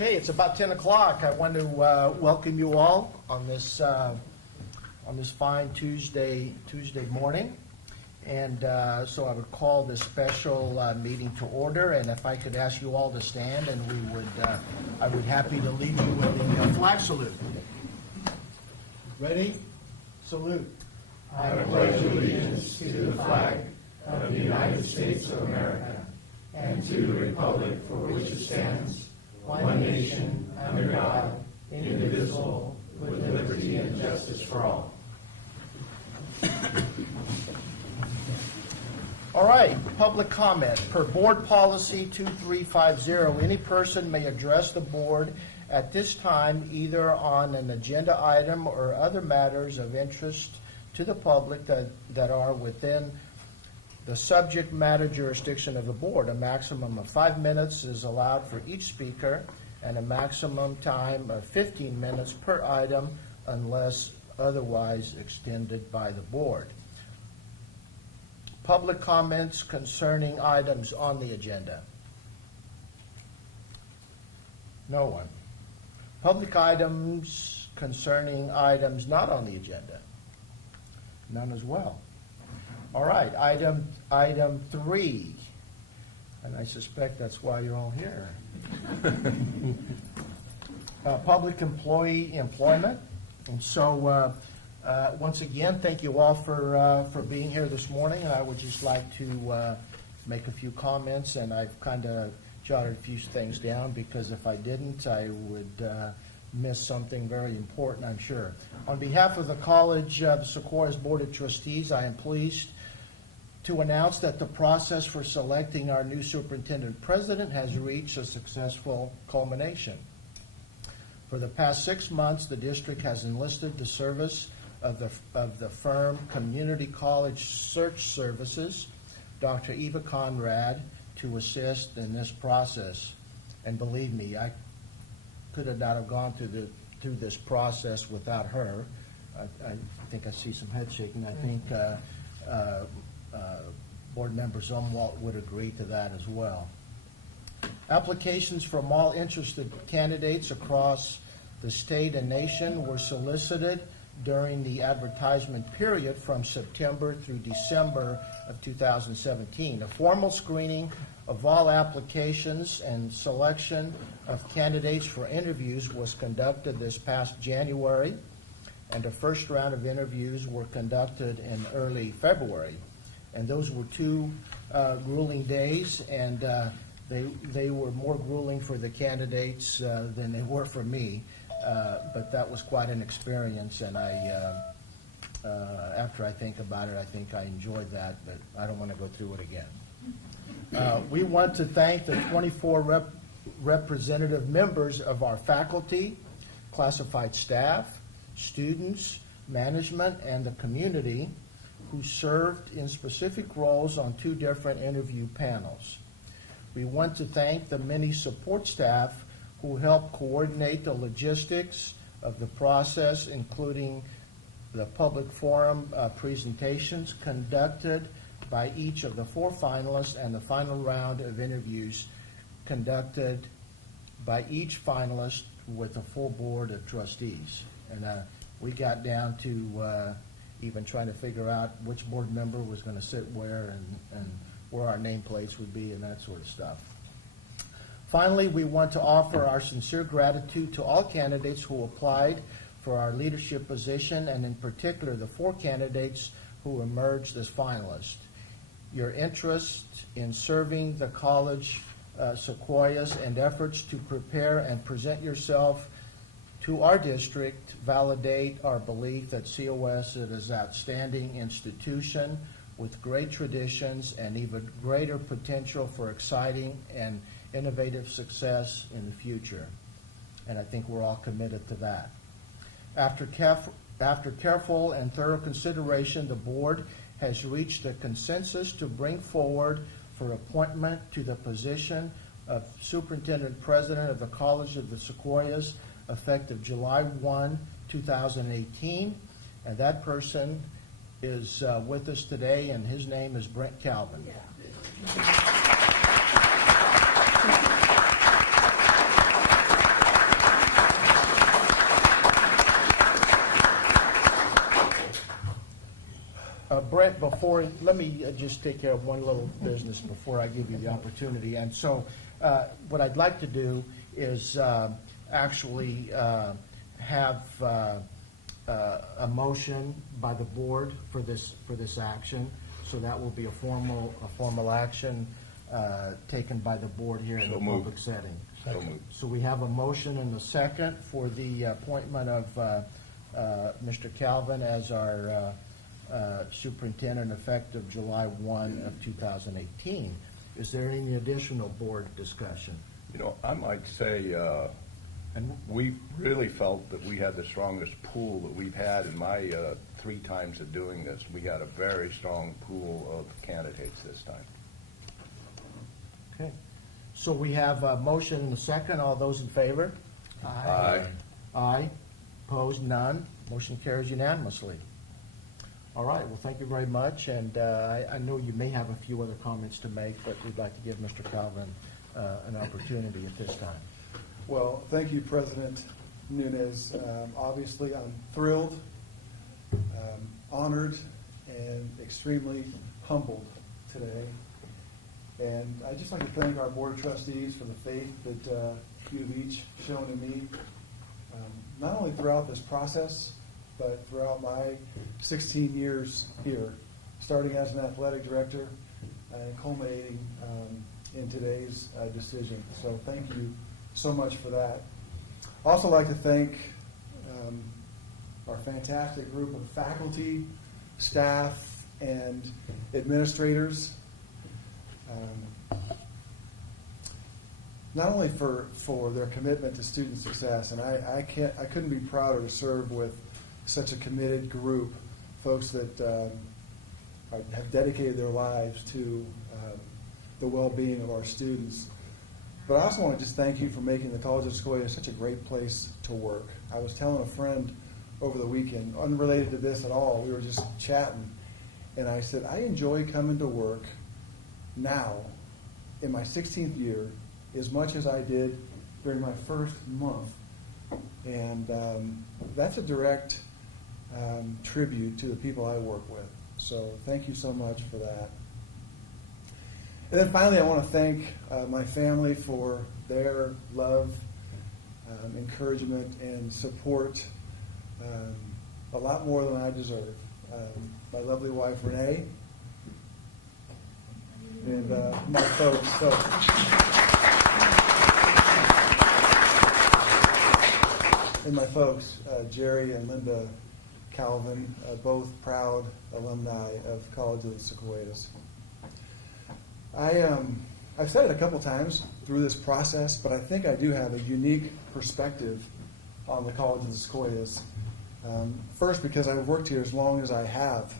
Okay, it's about 10 o'clock. I want to welcome you all on this fine Tuesday morning. And so I would call this special meeting to order. And if I could ask you all to stand, and I would happy to lead you with the flag salute. Ready? Salute. I pledge allegiance to the flag of the United States of America and to the republic for which it stands, one nation, under God, indivisible, with liberty and justice for all. All right, public comment. Per Board Policy 2350, any person may address the board at this time either on an agenda item or other matters of interest to the public that are within the subject matter jurisdiction of the board. A maximum of 5 minutes is allowed for each speaker and a maximum time of 15 minutes per item unless otherwise extended by the board. Public comments concerning items on the agenda. No one. Public items concerning items not on the agenda. None as well. All right, item 3, and I suspect that's why you're all here. Public employee employment. And so once again, thank you all for being here this morning, and I would just like to make a few comments, and I've kind of jotted a few things down because if I didn't, I would miss something very important, I'm sure. On behalf of the College of Sequoia's Board of Trustees, I am pleased to announce that the process for selecting our new superintendent president has reached a successful culmination. For the past 6 months, the district has enlisted the service of the firm Community College Search Services, Dr. Eva Conrad, to assist in this process. And believe me, I could not have gone through this process without her. I think I see some head shaking. I think Board Member Zumwalt would agree to that as well. Applications from all interested candidates across the state and nation were solicited during the advertisement period from September through December of 2017. A formal screening of all applications and selection of candidates for interviews was conducted this past January, and the first round of interviews were conducted in early February. And those were 2 grueling days, and they were more grueling for the candidates than they were for me. But that was quite an experience, and after I think about it, I think I enjoyed that, but I don't want to go through it again. We want to thank the 24 representative members of our faculty, classified staff, students, management, and the community who served in specific roles on 2 different interview panels. We want to thank the many support staff who helped coordinate the logistics of the process, including the public forum presentations conducted by each of the 4 finalists and the final round of interviews conducted by each finalist with a full board of trustees. And we got down to even trying to figure out which board member was going to sit where and where our nameplates would be and that sort of stuff. Finally, we want to offer our sincere gratitude to all candidates who applied for our leadership position, and in particular the 4 candidates who emerged as finalists. Your interest in serving the college Sequoias and efforts to prepare and present yourself to our district validate our belief that COS is an outstanding institution with great traditions and even greater potential for exciting and innovative success in the future. And I think we're all committed to that. After careful and thorough consideration, the board has reached a consensus to bring forward for appointment to the position of Superintendent President of the College of the Sequoias effective July 1, 2018. And that person is with us today, and his name is Brent Calvin. Yeah. Brent, let me just take care of one little business before I give you the opportunity. And so, what I'd like to do is actually have a motion by the board for this action. So that will be a formal action taken by the board here in So the moved. public setting. So moved. So we have a motion and a second for the appointment of Mr. Calvin as our superintendent effective July 1 of 2018. Is there any additional board discussion? You know, I might say, And we really felt that we had the strongest pool that we've had in my 3 times of doing this. We had a very strong pool of candidates this time. okay, so we have a motion and a second. All those in favor? Aye. Aye. Opposed? None. Motion carries unanimously. All right, well, thank you very much, and I know you may have a few other comments to make, but we'd like to give Mr. Calvin an opportunity at this time. Well, thank you, President Nunes. Obviously, I'm thrilled, honored, and extremely humbled today. And I'd just like to thank our Board of Trustees for the faith that you've each shown in me, not only throughout this process, but throughout my 16 years here, starting as an athletic director and culminating in today's decision. So thank you so much for that. I'd also like to thank our fantastic group of faculty, staff, and administrators. Not only for their commitment to student success, and I couldn't be prouder to serve with such a committed group, folks that have dedicated their lives to the well-being of our students. But I also want to just thank you for making the College of Sequoia such a great place to work. I was telling a friend over the weekend, unrelated to this at all, we were just chatting, and I said, I enjoy coming to work now in my 16th year as much as I did during my first month. And that's a direct tribute to the people I work with. So thank you so much for that. And then finally, I want to thank my family for their love, encouragement, and support, a lot more than I deserve. My lovely wife, Renee, and my folks. And my folks, Jerry and Linda Calvin, both proud alumni of College of the Sequoias. I've said it a couple times through this process, but I think I do have a unique perspective on the College of the Sequoias. First, because I've worked here as long as I have.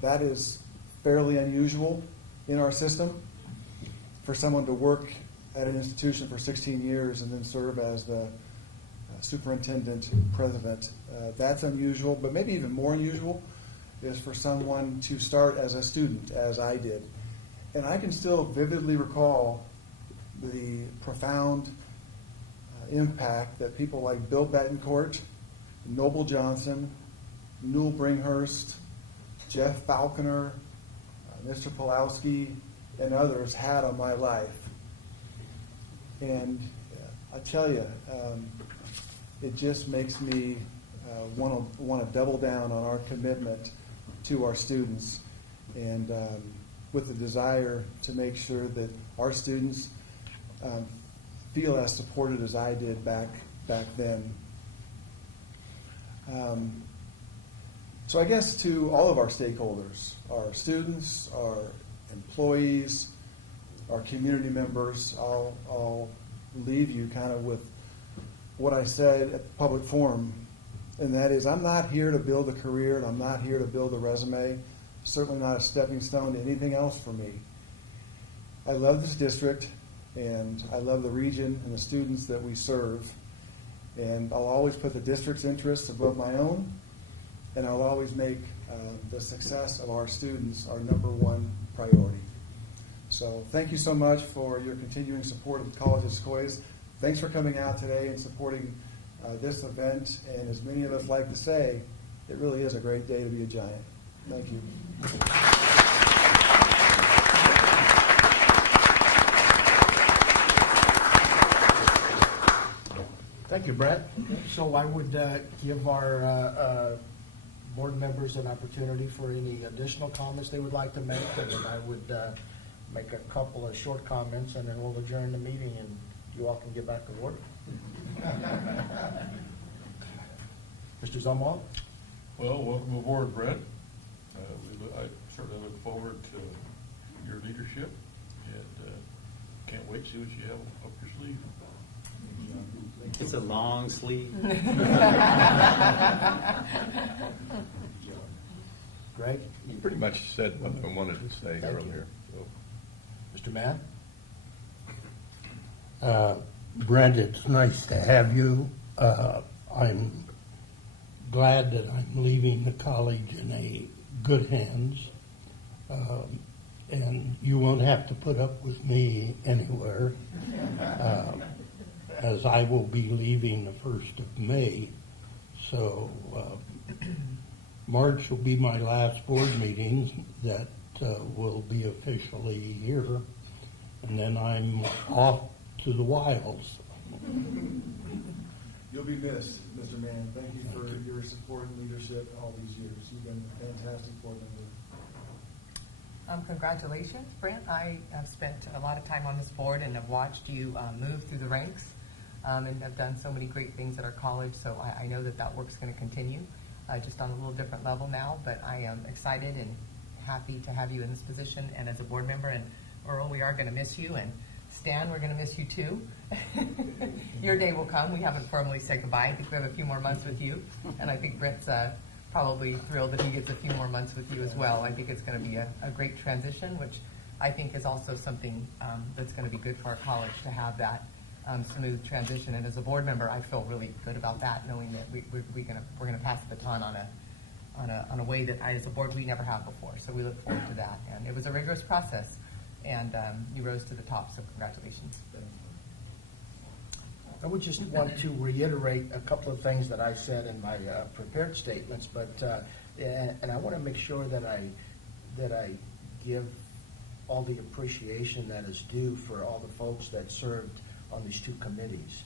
That is fairly unusual in our system for someone to work at an institution for 16 years and then serve as the superintendent president. That's unusual, but maybe even more unusual is for someone to start as a student, as I did. And I can still vividly recall the profound impact that people like Bill Betancourt, Noble Johnson, Newell Bringhurst, Jeff Falconer, Mr. Pulowski, and others had on my life. And I tell you, it just makes me want to double down on our commitment to our students, and with the desire to make sure that our students feel as supported as I did back then. So I guess to all of our stakeholders, our students, our employees, our community members, I'll leave you kind of with what I said at the public forum, and that is I'm not here to build a career, and I'm not here to build a resume, certainly not a stepping stone to anything else for me. I love this district, and I love the region and the students that we serve, and I'll always put the district's interests above my own, and I'll always make the success of our students our number one priority. So thank you so much for your continuing support of the College of Sequoias. Thanks for coming out today and supporting this event, and as many of us like to say, it really is a great day to be a Giant. Thank you. Thank you, Brent. So I would give our board members an opportunity for any additional comments they would like to make, and then I would make a couple of short comments, and then we'll adjourn the meeting, and you all can get back to work. Mr. Zumwalt? Well, welcome aboard, Brent. I certainly look forward to your leadership, and can't wait to see what you have up your sleeve. It's a long sleeve. Greg? You pretty much said what I wanted to say Thank you. earlier. So. Mr. Mann? Brent, it's nice to have you. I'm glad that I'm leaving the college in a good hands. And you won't have to put up with me anywhere, as I will be leaving the 1st of May. So March will be my last board meeting that will be officially here. And then I'm off to the wilds. You'll be missed, Mr. Mann. Thank you for your support and leadership all these years. You've been a fantastic board member. Congratulations, Brent. I have spent a lot of time on this board and have watched you move through the ranks and have done so many great things at our college. So I know that that work's going to continue, just on a little different level now. But I am excited and happy to have you in this position and as a board member. And Earl, we are going to miss you. And Stan, we're going to miss you too. Your day will come. We haven't formally said goodbye. I think we have a few more months with you. And I think Brent's probably thrilled that he gets a few more months with you as well. I think it's going to be a great transition, which I think is also something that's going to be good for our college to have that smooth transition. And as a board member, I feel really good about that, knowing that we're going to pass the baton on a way that as a board we never have before. So we look forward to that. And it was a rigorous process, and you rose to the top. So congratulations. I would just want to reiterate a couple of things that I said in my prepared statements, but and I want to make sure that I give all the appreciation that is due for all the folks that served on these two committees.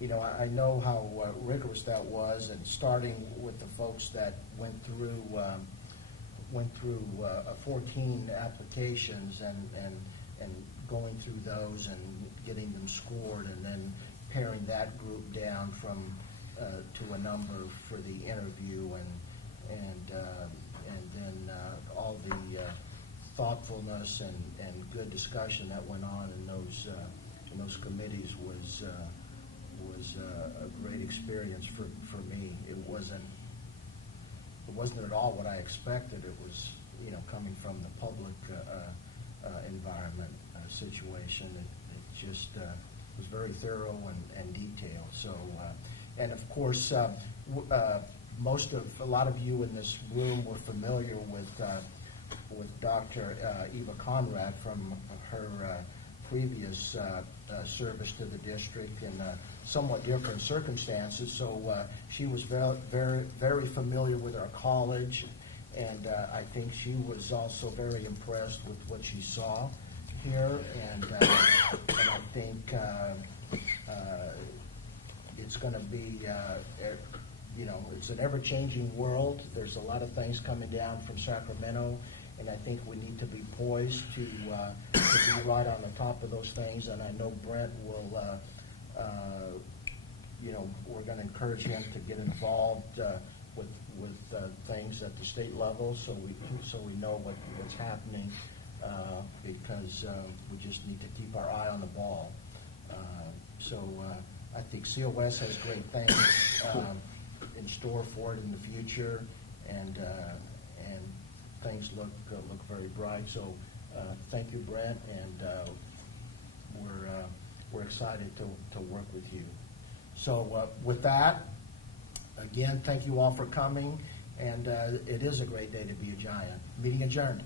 You know, I know how rigorous that was, and starting with the folks that went through 14 applications and going through those and getting them scored, and then paring that group down from to a number for the interview, and then all the thoughtfulness and good discussion that went on in those committees was a great experience for me. It wasn't at all what I expected. It was, you know, coming from the public environment situation. It just was very thorough and detailed. So, and of course, a lot of you in this room were familiar with Dr. Eva Conrad from her previous service to the district in somewhat different circumstances. So she was very familiar with our college, and I think she was also very impressed with what she saw here, and I think it's going to be, you know, it's an ever-changing world. There's a lot of things coming down from Sacramento, and I think we need to be poised to be right on the top of those things. And I know Brent will, you know, we're going to encourage him to get involved with things at the state level, so we know what's happening. Because we just need to keep our eye on the ball. So I think COS has great things in store for it in the future, and things look very bright. So thank you, Brent, and we're excited to work with you. So with that, again, thank you all for coming, and it is a great day to be a Giant. Meeting adjourned.